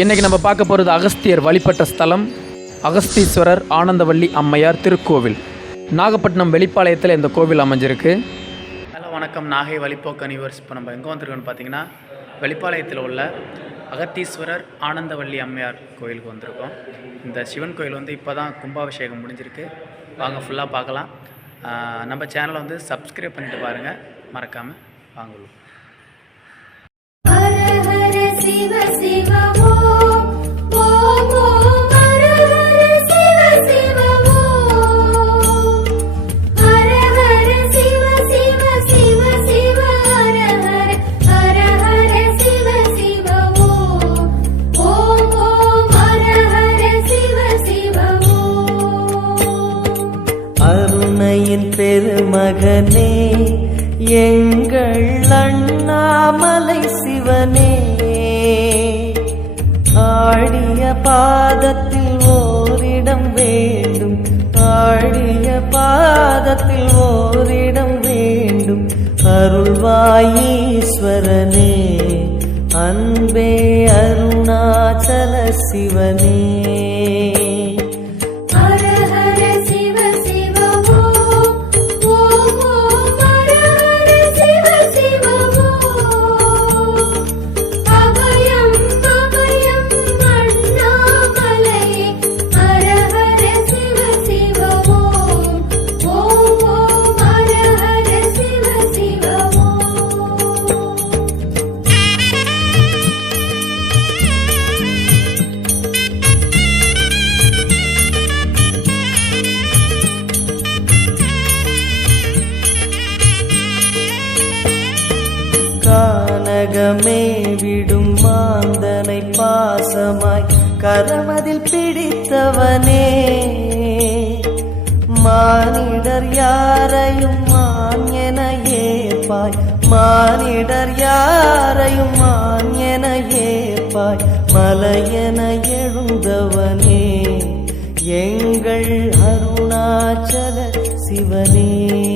இன்றைக்கி நம்ம பார்க்க போகிறது அகஸ்தியர் வழிபட்ட ஸ்தலம் அகஸ்தீஸ்வரர் ஆனந்தவள்ளி அம்மையார் திருக்கோவில். நாகப்பட்டினம் வெளிப்பாளையத்தில் இந்த கோவில் அமைஞ்சிருக்கு. ஹலோ வணக்கம். நாகை வழிப்போக்கு அனிவர்ஸ் இப்போ நம்ம எங்கே வந்திருக்கோன்னு பார்த்தீங்கன்னா வெளிப்பாளையத்தில் உள்ள அகத்தீஸ்வரர் ஆனந்தவள்ளி அம்மையார் கோயிலுக்கு வந்திருக்கோம். இந்த சிவன் கோயில் வந்து இப்போ தான் கும்பாபிஷேகம் முடிஞ்சிருக்கு. வாங்க ஃபுல்லாக பார்க்கலாம். நம்ம சேனலை வந்து சப்ஸ்கிரைப் பண்ணிட்டு பாருங்கள் மறக்காமல் வாங்கலாம் அருணையின் பெருமகனே எங்கள் அண்ணாமலை சிவனே. பாதத்தில் ஓரிடம் வேண்டும். ஆடிய பாதத்தில் ஓரிடம் வேண்டும். அருள்வாயீஸ்வரனே அன்பே அருணாச்சல சிவனே. கானகமே விடும் மாந்தனை பாசமாய் கரமதில் பிடித்தவனே. மானிடர் யாரையும் மான் என ஏற்பாய். மானிடர் யாரையும் மான் என ஏற்பாய். மலையென எழுந்தவனே. எங்கள் அருணாச்சல சிவனே.